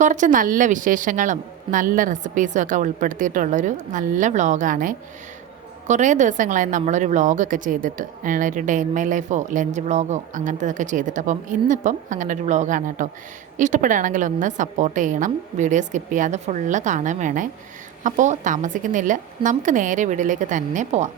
കുറച്ച് നല്ല വിശേഷങ്ങളും നല്ല റെസിപ്പീസും ഒക്കെ ഉൾപ്പെടുത്തിയിട്ടുള്ളൊരു നല്ല വ്ളോഗാണ് കുറേ ദിവസങ്ങളായി നമ്മളൊരു വ്ളോഗൊക്കെ ചെയ്തിട്ട് ഒരു ഡേ ഇൻ മൈ ലൈഫോ ലഞ്ച് വ്ളോഗോ അങ്ങനത്തതൊക്കെ ചെയ്തിട്ട്. അപ്പം ഇന്നിപ്പം അങ്ങനെ ഒരു വ്ളോഗാണ് കേട്ടോ. ഇഷ്ടപ്പെടുകയാണെങ്കിൽ ഒന്ന് സപ്പോർട്ട് ചെയ്യണം. വീഡിയോ സ്കിപ്പ് ചെയ്യാതെ ഫുള്ള് കാണാൻ വേണേ. അപ്പോൾ താമസിക്കുന്നില്ല. നമുക്ക് നേരെ വീഡിയോയിലേക്ക് തന്നെ പോവാം.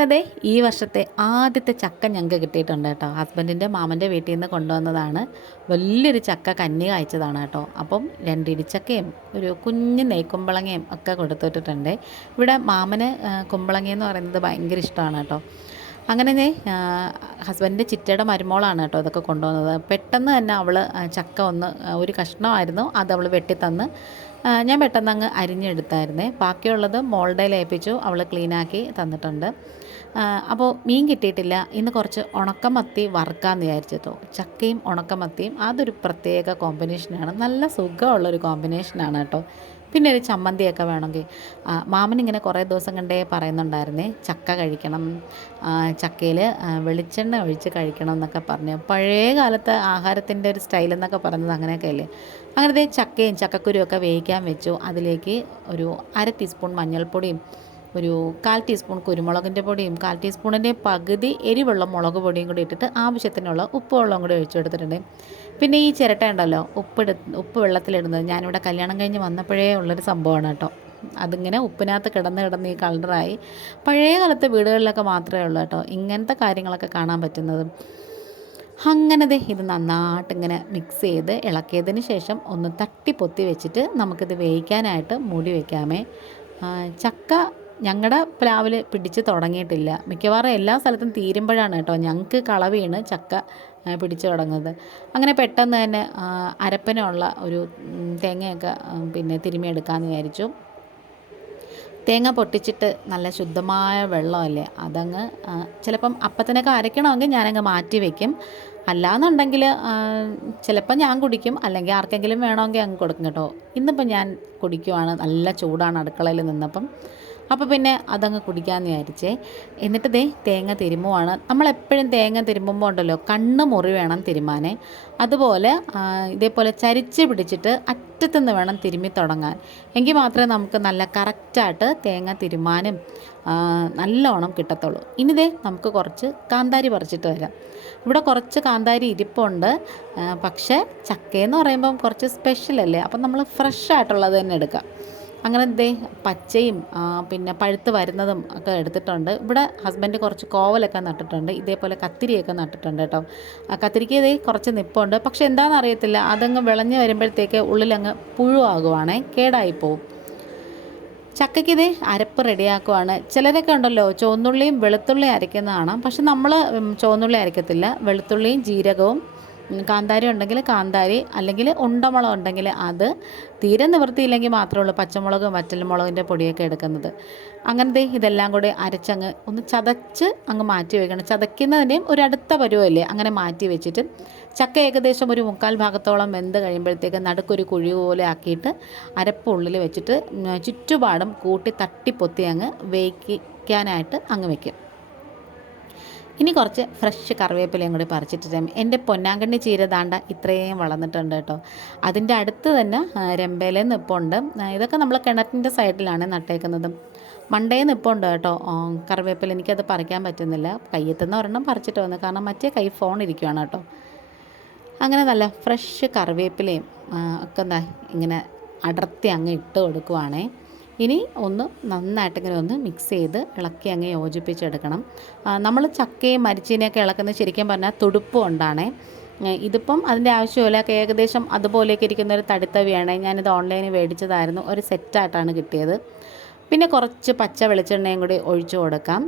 അങ്ങനെ ഈ വർഷത്തെ ആദ്യത്തെ ചക്ക ഞങ്ങൾക്ക് കിട്ടിയിട്ടുണ്ട് കേട്ടോ. ഹസ്ബൻഡിന്റെ മാമന്റെ വീട്ടിൽ നിന്ന് കൊണ്ടുവന്നതാണ്. വലിയൊരു ചക്ക കന്നി കായ്ച്ചതാണ് കേട്ടോ. അപ്പം രണ്ട് ഇടിച്ചക്കയും ഒരു കുഞ്ഞ് നെയ്ക്കുമ്പളങ്ങയും ഒക്കെ കൊടുത്തിട്ടിട്ടുണ്ട്. ഇവിടെ മാമന് കുമ്പളങ്ങയെന്ന് പറയുന്നത് ഭയങ്കര ഇഷ്ടമാണ് കേട്ടോ. അങ്ങനെ ഹസ്ബൻഡിന്റെ ചിറ്റയുടെ മരുമോളാണ് കേട്ടോ ഇതൊക്കെ കൊണ്ടുവന്നത്. പെട്ടെന്ന് തന്നെ അവൾ ചക്ക ഒന്ന് ഒരു കഷ്ണമായിരുന്നു. അത് അവൾ വെട്ടിത്തന്ന് ഞാൻ പെട്ടെന്ന് അങ്ങ് അരിഞ്ഞെടുത്തായിരുന്നേ. ബാക്കിയുള്ളത് മോളുടെ ഏൽപ്പിച്ചു അവൾ ക്ലീനാക്കി തന്നിട്ടുണ്ട്. അപ്പോൾ മീൻ കിട്ടിയിട്ടില്ല. ഇന്ന് കുറച്ച് ഉണക്കമത്തി വറുക്കാമെന്ന് വിചാരിച്ചിട്ടോ. ചക്കയും ഉണക്കമത്തിയും അതൊരു പ്രത്യേക കോമ്പിനേഷനാണ് നല്ല സുഖമുള്ളൊരു കോമ്പിനേഷനാണ് കേട്ടോ. പിന്നെ ഒരു ചമ്മന്തിയൊക്കെ വേണമെങ്കിൽ. മാമനിങ്ങനെ കുറേ ദിവസം കണ്ടേ പറയുന്നുണ്ടായിരുന്നേ ചക്ക കഴിക്കണം. ചക്കയിൽ വെളിച്ചെണ്ണ ഒഴിച്ച് കഴിക്കണം എന്നൊക്കെ പറഞ്ഞു. പഴയ കാലത്തെ ആഹാരത്തിന്റെ ഒരു സ്റ്റൈൽ എന്നൊക്കെ പറഞ്ഞത് അങ്ങനെയൊക്കെ അല്ലേ? അങ്ങനത്തെ ചക്കയും ചക്കക്കുരുമൊക്കെ വേവിക്കാൻ വെച്ചു. അതിലേക്ക് ഒരു അര ടീസ്പൂൺ മഞ്ഞൾപ്പൊടിയും ഒരു കാൽ ടീസ്പൂൺ കുരുമുളകിന്റെ പൊടിയും കാൽ ടീസ്പൂണിന്റെ പകുതി എരിവുള്ള മുളക് പൊടിയും കൂടി ഇട്ടിട്ട് ആവശ്യത്തിനുള്ള ഉപ്പ് വെള്ളവും കൂടി ഒഴിച്ചു കൊടുത്തിട്ടുണ്ട്. പിന്നെ ഈ ചിരട്ട ഉണ്ടല്ലോ ഉപ്പിട ഉപ്പ് വെള്ളത്തിലിടുന്നത് ഞാനിവിടെ കല്യാണം കഴിഞ്ഞ് വന്നപ്പോഴേ ഉള്ളൊരു സംഭവമാണ് കേട്ടോ. അതിങ്ങനെ ഉപ്പിനകത്ത് കിടന്ന് കിടന്ന് ഈ കളറായി പഴയ കാലത്തെ വീടുകളിലൊക്കെ മാത്രമേ ഉള്ളൂ കേട്ടോ ഇങ്ങനത്തെ കാര്യങ്ങളൊക്കെ കാണാൻ പറ്റുന്നത്. അങ്ങനത് ഇത് നന്നായിട്ട് ഇങ്ങനെ മിക്സ് ചെയ്ത് ഇളക്കിയതിന് ശേഷം ഒന്ന് തട്ടി പൊത്തി വെച്ചിട്ട് നമുക്കിത് വേവിക്കാനായിട്ട് മൂടി വയ്ക്കാമേ ചക്ക ഞങ്ങളുടെ പ്ലാവിൽ പിടിച്ച് തുടങ്ങിയിട്ടില്ല. മിക്കവാറും എല്ലാ സ്ഥലത്തും തീരുമ്പോഴാണ് കേട്ടോ ഞങ്ങൾക്ക് കളവീണ് ചക്ക പിടിച്ചു തുടങ്ങുന്നത്. അങ്ങനെ പെട്ടെന്ന് തന്നെ അരപ്പനുള്ള ഒരു തേങ്ങയൊക്കെ പിന്നെ തിരുമിയെടുക്കാമെന്ന് വിചാരിച്ചു. തേങ്ങ പൊട്ടിച്ചിട്ട് നല്ല ശുദ്ധമായ വെള്ളമല്ലേ അതങ്ങ് ചിലപ്പം അപ്പത്തിനൊക്കെ അരയ്ക്കണമെങ്കിൽ ഞാനങ്ങ് മാറ്റി വയ്ക്കും അല്ലാന്നുണ്ടെങ്കിൽ ചിലപ്പോൾ ഞാൻ കുടിക്കും അല്ലെങ്കിൽ ആർക്കെങ്കിലും വേണമെങ്കിൽ അങ്ങ് കൊടുക്കും കേട്ടോ. ഇന്നിപ്പം ഞാൻ കുടിക്കുവാണ് നല്ല ചൂടാണ് അടുക്കളയിൽ നിന്നപ്പം. അപ്പോൾ പിന്നെ അതങ്ങ് കുടിക്കാമെന്ന് വിചാരിച്ചേ. എന്നിട്ട് ദേ തേങ്ങ തിരുമുവാണ് നമ്മളെപ്പോഴും തേങ്ങ തിരുമ്പുമ്പോൾ ഉണ്ടല്ലോ കണ്ണ് മുറി വേണം തിരുമാനെ അതുപോലെ ഇതേപോലെ ചരിച്ച് പിടിച്ചിട്ട് അറ്റത്തുനിന്ന് വേണം തിരുമ്മി തുടങ്ങാൻ. എങ്കിൽ മാത്രമേ നമുക്ക് നല്ല കറക്റ്റായിട്ട് തേങ്ങ തിരുമാനും നല്ലോണം കിട്ടത്തുള്ളൂ. ഇനിതേ നമുക്ക് കുറച്ച് കാന്താരി പറിച്ചിട്ട് വരാം. ഇവിടെ കുറച്ച് കാന്താരി ഇരിപ്പുണ്ട്. പക്ഷേ ചക്കയെന്ന് പറയുമ്പം കുറച്ച് സ്പെഷ്യലല്ലേ അപ്പം നമ്മൾ ഫ്രഷ് ആയിട്ടുള്ളത് തന്നെ എടുക്കാം. അങ്ങനെ ദേ പച്ചയും പിന്നെ പഴുത്ത് വരുന്നതും ഒക്കെ എടുത്തിട്ടുണ്ട്. ഇവിടെ ഹസ്ബൻഡ് കുറച്ച് കോവലൊക്കെ നട്ടിട്ടുണ്ട്. ഇതേപോലെ കത്തിരിയൊക്കെ നട്ടിട്ടുണ്ട് കേട്ടോ. കത്തിരിക്ക ഇതേ കുറച്ച് നിപ്പുണ്ട്. പക്ഷെ എന്താണെന്ന് അറിയത്തില്ല. അതങ്ങ് വിളഞ്ഞ് വരുമ്പോഴത്തേക്ക് ഉള്ളിലങ്ങ് പുഴുവാകുവാണേ. കേടായി പോവും. ചക്കയ്ക്ക് ഇതേ അരപ്പ് റെഡിയാക്കുവാണ്. ചിലരൊക്കെ ഉണ്ടല്ലോ ചുവന്നുള്ളിയും വെളുത്തുള്ളിയും അരയ്ക്കുന്നതാണ്. പക്ഷെ നമ്മൾ ചുവന്നുള്ളി അരയ്ക്കത്തില്ല. വെളുത്തുള്ളിയും ജീരകവും കാന്താരി ഉണ്ടെങ്കിൽ കാന്താരി അല്ലെങ്കിൽ ഉണ്ടമുളക് ഉണ്ടെങ്കിൽ അത്. തീരെ നിവൃത്തിയില്ലെങ്കിൽ മാത്രമേ ഉള്ളൂ പച്ചമുളകും വറ്റൽമുളകിന്റെ പൊടിയൊക്കെ എടുക്കുന്നത്. അങ്ങനത്തെ ഇതെല്ലാം കൂടി അരച്ചങ്ങ് ഒന്ന് ചതച്ച് അങ്ങ് മാറ്റി വെക്കണം. ചതയ്ക്കുന്നതിന്റെയും ഒരു അടുത്ത പരുവല്ലേ അങ്ങനെ മാറ്റി വെച്ചിട്ട് ചക്ക ഏകദേശം ഒരു മുക്കാൽ ഭാഗത്തോളം വെന്ത് കഴിയുമ്പോഴത്തേക്ക് നടുക്കൊരു കുഴി പോലെ ആക്കിയിട്ട് അരപ്പ് ഉള്ളിൽ വെച്ചിട്ട് ചുറ്റുപാടും കൂട്ടി തട്ടിപ്പൊത്തി അങ്ങ് വേവിക്കാനായിട്ട് അങ്ങ് വെക്കും. ഇനി കുറച്ച് ഫ്രഷ് കറിവേപ്പിലയും കൂടി പറിച്ചിട്ട് എന്റെ പൊന്നാങ്കണ്ണി ചീര ദാണ്ട ഇത്രയും വളർന്നിട്ടുണ്ട് കേട്ടോ. അതിന്റെ അടുത്ത് തന്നെ രമ്പയിലെ നിപ്പുണ്ട്. ഇതൊക്കെ നമ്മൾ കിണറ്റിന്റെ സൈഡിലാണ് നട്ടേക്കുന്നത്. മണ്ടേ നിപ്പുണ്ട് കേട്ടോ. കറിവേപ്പില എനിക്കത് പറിക്കാൻ പറ്റുന്നില്ല. കയ്യെത്തുന്ന ഒരെണ്ണം പറിച്ചിട്ട് വന്നു. കാരണം മറ്റേ കൈ ഫോൺ ഇരിക്കുവാണ് കേട്ടോ. അങ്ങനെ നല്ല ഫ്രഷ് കറിവേപ്പിലയും ഒക്കെ എന്താ ഇങ്ങനെ അടർത്തി അങ്ങ് ഇട്ട് കൊടുക്കുവാണേ. ഇനി ഒന്ന് നന്നായിട്ട് ഇങ്ങനെ ഒന്ന് മിക്സ് ചെയ്ത് ഇളക്കി അങ്ങ് യോജിപ്പിച്ചെടുക്കണം. നമ്മൾ ചക്കയും മരിച്ചീനെയൊക്കെ ഇളക്കുന്നത് ശരിക്കും പറഞ്ഞാൽ തുടുപ്പ് കൊണ്ടാണേ. ഏ, ഇതിപ്പം അതിന്റെ ആവശ്യമില്ല. ഏകദേശം അതുപോലെയൊക്കെ ഇരിക്കുന്ന ഒരു തടിത്തവിയാണ്. ഞാനിത് ഓൺലൈനിൽ മേടിച്ചതായിരുന്നു. ഒരു സെറ്റായിട്ടാണ് കിട്ടിയത്. പിന്നെ കുറച്ച് പച്ച വെളിച്ചെണ്ണയും കൂടി ഒഴിച്ചു കൊടുക്കാം.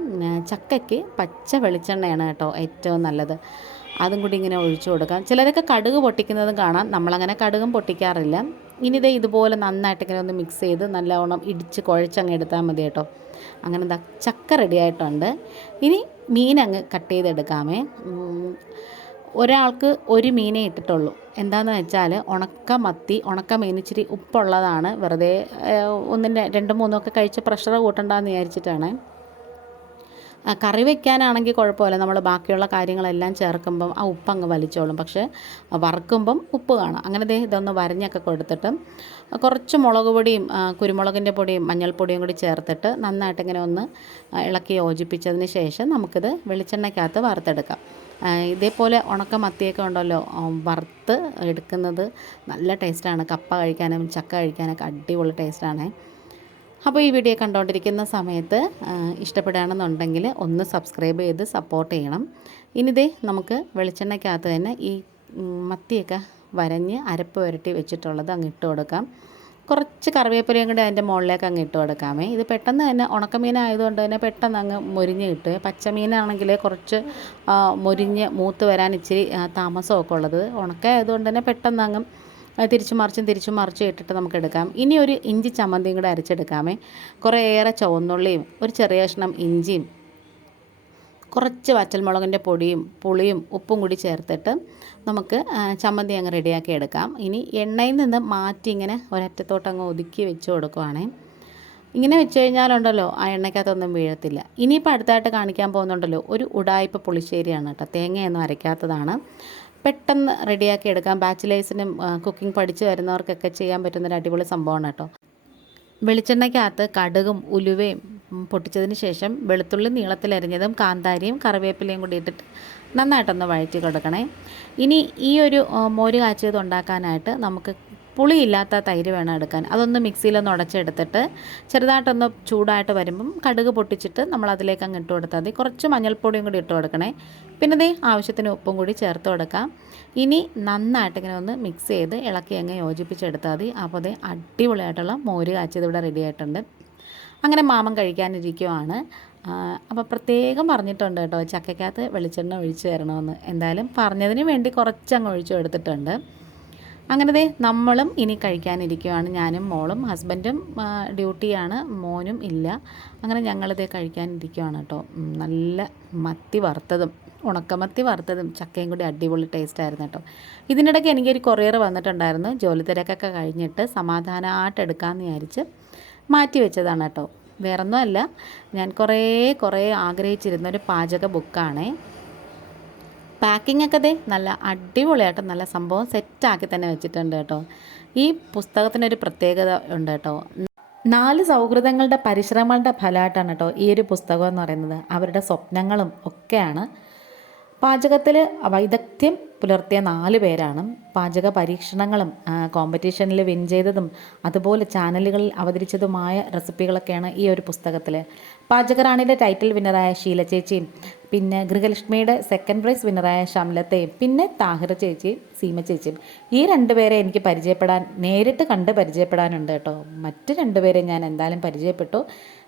ചക്കയ്ക്ക് പച്ച വെളിച്ചെണ്ണയാണ് കേട്ടോ ഏറ്റവും നല്ലത്. അതും കൂടി ഇങ്ങനെ ഒഴിച്ചു കൊടുക്കാം. ചിലരൊക്കെ കടുക് പൊട്ടിക്കുന്നതും കാണാം. നമ്മളങ്ങനെ കടുകും പൊട്ടിക്കാറില്ല. ഇനി ഇത് ഇതുപോലെ നന്നായിട്ട് ഇങ്ങനെ ഒന്ന് മിക്സ് ചെയ്ത് നല്ലവണ്ണം ഇടിച്ച് കുഴച്ചങ്ങ് എടുത്താൽ മതി കേട്ടോ. അങ്ങനെ എന്താ ചക്ക റെഡി ആയിട്ടുണ്ട്. ഇനി മീൻ അങ്ങ് കട്ട് ചെയ്തെടുക്കാമേ. ഒരാൾക്ക് ഒരു മീനേ ഇട്ടിട്ടുള്ളൂ. എന്താണെന്ന് വെച്ചാൽ ഉണക്ക മത്തി ഉണക്ക മീൻ ഇച്ചിരി ഉപ്പുള്ളതാണ്. വെറുതെ ഒന്നിന്റെ രണ്ട് മൂന്നൊക്കെ കഴിച്ച് പ്രഷർ കൂട്ടണ്ടെന്ന് വിചാരിച്ചിട്ടാണ്. കറി വെക്കാനാണെങ്കിൽ കുഴപ്പമില്ല. നമ്മൾ ബാക്കിയുള്ള കാര്യങ്ങളെല്ലാം ചേർക്കുമ്പം ആ ഉപ്പ് അങ്ങ് വലിച്ചോളും. പക്ഷേ വറുക്കുമ്പം ഉപ്പ് കാണാം. അങ്ങനെ ദേ ഇതൊന്ന് വരഞ്ഞൊക്കെ കൊടുത്തിട്ട് കുറച്ച് മുളക് പൊടിയും കുരുമുളകിന്റെ പൊടിയും മഞ്ഞൾപ്പൊടിയും കൂടി ചേർത്തിട്ട് നന്നായിട്ട് ഇങ്ങനെ ഒന്ന് ഇളക്കി യോജിപ്പിച്ചതിന് ശേഷം നമുക്കിത് വെളിച്ചെണ്ണയ്ക്കകത്ത് വറുത്തെടുക്കാം. ഇതേപോലെ ഉണക്ക മത്തിയൊക്കെ ഉണ്ടല്ലോ വറുത്ത് എടുക്കുന്നത് നല്ല ടേസ്റ്റാണ്. കപ്പ കഴിക്കാനും ചക്ക കഴിക്കാനൊക്കെ അടിപൊളി ടേസ്റ്റാണ്. അപ്പോൾ ഈ വീഡിയോ കണ്ടുകൊണ്ടിരിക്കുന്ന സമയത്ത് ഇഷ്ടപ്പെടുകയാണെന്നുണ്ടെങ്കിൽ ഒന്ന് സബ്സ്ക്രൈബ് ചെയ്ത് സപ്പോർട്ട് ചെയ്യണം. ഇനിതേ നമുക്ക് വെളിച്ചെണ്ണയ്ക്കകത്ത് തന്നെ ഈ മത്തിയൊക്കെ വരഞ്ഞ് അരപ്പ് വരട്ടി വെച്ചിട്ടുള്ളത് അങ്ങ് ഇട്ട് കൊടുക്കാം. കുറച്ച് കറിവേപ്പിലയും കൂടി അതിന്റെ മുകളിലേക്ക് അങ്ങ് ഇട്ട് കൊടുക്കാമേ. ഇത് പെട്ടെന്ന് തന്നെ ഉണക്കമീനായതുകൊണ്ട് തന്നെ പെട്ടെന്ന് അങ്ങ് മുരിഞ്ഞ് കിട്ടും. പച്ചമീനാണെങ്കിൽ കുറച്ച് മുരിഞ്ഞ് മൂത്ത് വരാൻ ഇച്ചിരി താമസമൊക്കെ ഉള്ളത്. ഉണക്ക ആയതുകൊണ്ട് തന്നെ പെട്ടെന്ന് അങ്ങ് തിരിച്ചും മറിച്ചും തിരിച്ചും മറിച്ചും ഇട്ടിട്ട് നമുക്ക് എടുക്കാം. ഇനി ഒരു ഇഞ്ചി ചമ്മന്തിയും കൂടെ അരച്ചെടുക്കാമേ. കുറേയേറെ ചുവന്നുള്ളിയും ഒരു ചെറിയ കഷ്ണം ഇഞ്ചിയും കുറച്ച് വറ്റൽമുളകിന്റെ പൊടിയും പുളിയും ഉപ്പും കൂടി ചേർത്തിട്ട് നമുക്ക് ചമ്മന്തി അങ്ങ് റെഡിയാക്കി എടുക്കാം. ഇനി എണ്ണയിൽ നിന്ന് മാറ്റി ഇങ്ങനെ ഒരറ്റത്തോട്ട് അങ്ങ് ഒതുക്കി വെച്ച് കൊടുക്കുവാണേ. ഇങ്ങനെ വെച്ച് കഴിഞ്ഞാലുണ്ടല്ലോ ആ എണ്ണയ്ക്കകത്തൊന്നും വീഴത്തില്ല. ഇനിയിപ്പോൾ അടുത്തായിട്ട് കാണിക്കാൻ പോകുന്നുണ്ടല്ലോ ഒരു ഉടായ്പ പുളിശ്ശേരിയാണ് കേട്ടോ. തേങ്ങയൊന്നും അരയ്ക്കാത്തതാണ്. പെട്ടെന്ന് റെഡിയാക്കി എടുക്കാം. ബാച്ചിലേഴ്സിനും കുക്കിംഗ് പഠിച്ചു വരുന്നവർക്കൊക്കെ ചെയ്യാൻ പറ്റുന്നൊരു അടിപൊളി സംഭവമാണ് കേട്ടോ. വെളിച്ചെണ്ണയ്ക്കകത്ത് കടുകും ഉലുവയും പൊട്ടിച്ചതിന് ശേഷം വെളുത്തുള്ളി നീളത്തിലരിഞ്ഞതും കാന്താരിയും കറിവേപ്പിലയും കൂടി ഇട്ടിട്ട് നന്നായിട്ടൊന്ന് വഴറ്റി കൊടുക്കണേ. ഇനി ഈ ഒരു മോര് കാച്ചിയത് ഉണ്ടാക്കാനായിട്ട് നമുക്ക് പുളിയില്ലാത്ത തൈര് വേണം എടുക്കാൻ. അതൊന്ന് മിക്സിയിലൊന്ന് ഉടച്ചെടുത്തിട്ട് ചെറുതായിട്ടൊന്ന് ചൂടായിട്ട് വരുമ്പം കടുക് പൊട്ടിച്ചിട്ട് നമ്മൾ അതിലേക്ക് അങ്ങ് ഇട്ട് കൊടുത്താൽ മതി. കുറച്ച് മഞ്ഞൾപ്പൊടിയും കൂടി ഇട്ട് കൊടുക്കണേ. പിന്നെ ദേ ആവശ്യത്തിന് ഉപ്പും കൂടി ചേർത്ത് കൊടുക്കാം. ഇനി നന്നായിട്ട് ഇങ്ങനെ ഒന്ന് മിക്സ് ചെയ്ത് ഇളക്കി അങ്ങ് യോജിപ്പിച്ചെടുത്താൽ മതി. അപ്പോൾ ദേ അടിപൊളിയായിട്ടുള്ള മോര് കാച്ചിയത് ഇവിടെ റെഡി ആയിട്ടുണ്ട്. അങ്ങനെ മാമൻ കഴിക്കാനിരിക്കുവാണ്. അപ്പോൾ പ്രത്യേകം പറഞ്ഞിട്ടുണ്ട് കേട്ടോ ചക്കയ്ക്കകത്ത് വെളിച്ചെണ്ണ ഒഴിച്ച് തരണമെന്ന്. എന്തായാലും പറഞ്ഞതിന് വേണ്ടി കുറച്ചങ്ങ് ഒഴിച്ചു എടുത്തിട്ടുണ്ട് അങ്ങനെ ദേ നമ്മളും ഇനി കഴിക്കാനിരിക്കുവാണ്. ഞാനും മോളും ഹസ്ബൻഡും ഡ്യൂട്ടിയാണ് മോനും ഇല്ല. അങ്ങനെ ഞങ്ങളിതേ കഴിക്കാനിരിക്കുവാണ് കേട്ടോ. നല്ല മത്തി വറുത്തതും ഉണക്കമത്തി വറുത്തതും ചക്കയും കൂടി അടിപൊളി ടേസ്റ്റ് ആയിരുന്നു കേട്ടോ. ഇതിനിടയ്ക്ക് എനിക്കൊരു കൊറിയർ വന്നിട്ടുണ്ടായിരുന്നു. ജോലി തിരക്കൊക്കെ കഴിഞ്ഞിട്ട് സമാധാനമായിട്ട് എടുക്കാമെന്ന് വിചാരിച്ച് മാറ്റി വെച്ചതാണ് കേട്ടോ. വേറൊന്നുമല്ല ഞാൻ കുറേ കുറേ ആഗ്രഹിച്ചിരുന്ന ഒരു പാചക ബുക്കാണേ പാക്കിംഗ് ഒക്കെ ദേ നല്ല അടിപൊളിയായിട്ട് നല്ല സംഭവം സെറ്റാക്കി തന്നെ വെച്ചിട്ടുണ്ട് കേട്ടോ. ഈ പുസ്തകത്തിനൊരു പ്രത്യേകത ഉണ്ട് കേട്ടോ. നാല് സൗഹൃദങ്ങളുടെ പരിശ്രമങ്ങളുടെ ഫലമായിട്ടാണ് കേട്ടോ ഈ ഒരു പുസ്തകം എന്ന് പറയുന്നത്. അവരുടെ സ്വപ്നങ്ങളും ഒക്കെയാണ്. പാചകത്തിൽ വൈദഗ്ധ്യം പുലർത്തിയ നാല് പേരാണ്. പാചക പരീക്ഷണങ്ങളും കോമ്പറ്റീഷനിൽ വിൻ ചെയ്തതും അതുപോലെ ചാനലുകളിൽ അവതരിച്ചതുമായ റെസിപ്പികളൊക്കെയാണ് ഈ ഒരു പുസ്തകത്തിൽ പാചകറാണിയുടെ ടൈറ്റിൽ വിന്നറായ ഷീല ചേച്ചിയും പിന്നെ ഗൃഹലക്ഷ്മിയുടെ സെക്കൻഡ് പ്രൈസ് വിന്നറായ ഷംലത്തെയും പിന്നെ താഹിറ ചേച്ചിയും സീമ ചേച്ചിയും. ഈ രണ്ടുപേരെ എനിക്ക് പരിചയപ്പെടാൻ നേരിട്ട് കണ്ട് പരിചയപ്പെടാനുണ്ട് കേട്ടോ. മറ്റ് രണ്ടുപേരെ ഞാൻ എന്തായാലും പരിചയപ്പെട്ടു.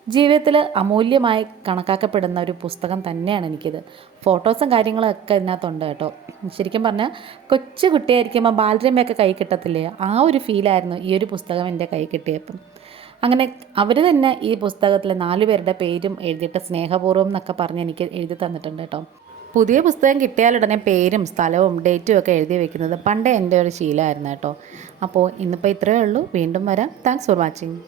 ജീവിതത്തിൽ അമൂല്യമായി കണക്കാക്കപ്പെടുന്ന ഒരു പുസ്തകം തന്നെയാണ് എനിക്കിത്. ഫോട്ടോസും കാര്യങ്ങളൊക്കെ ഇതിനകത്തുണ്ട് കേട്ടോ. ശരിക്കും പറഞ്ഞാൽ കൊച്ചു കുട്ടിയായിരിക്കുമ്പോൾ ബാലരമയൊക്കെ കൈ കിട്ടത്തില്ലേ? ആ ഒരു ഫീലായിരുന്നു ഈ ഒരു പുസ്തകം എന്റെ കൈ കിട്ടിയപ്പം. അങ്ങനെ അവർ തന്നെ ഈ പുസ്തകത്തിലെ നാല് പേരുടെ പേരും എഴുതിയിട്ട് സ്നേഹപൂർവം എന്നൊക്കെ പറഞ്ഞ് എനിക്ക് എഴുതി തന്നിട്ടുണ്ട് കേട്ടോ. പുതിയ പുസ്തകം കിട്ടിയാലുടനെ പേരും സ്ഥലവും ഡേറ്റും ഒക്കെ എഴുതി വെക്കുന്നത് പണ്ടേ എന്റെ ഒരു ശീലമായിരുന്നു കേട്ടോ. അപ്പോൾ ഇന്നിപ്പോൾ ഇത്രയേ ഉള്ളൂ. വീണ്ടും വരാം. Thanks for watching.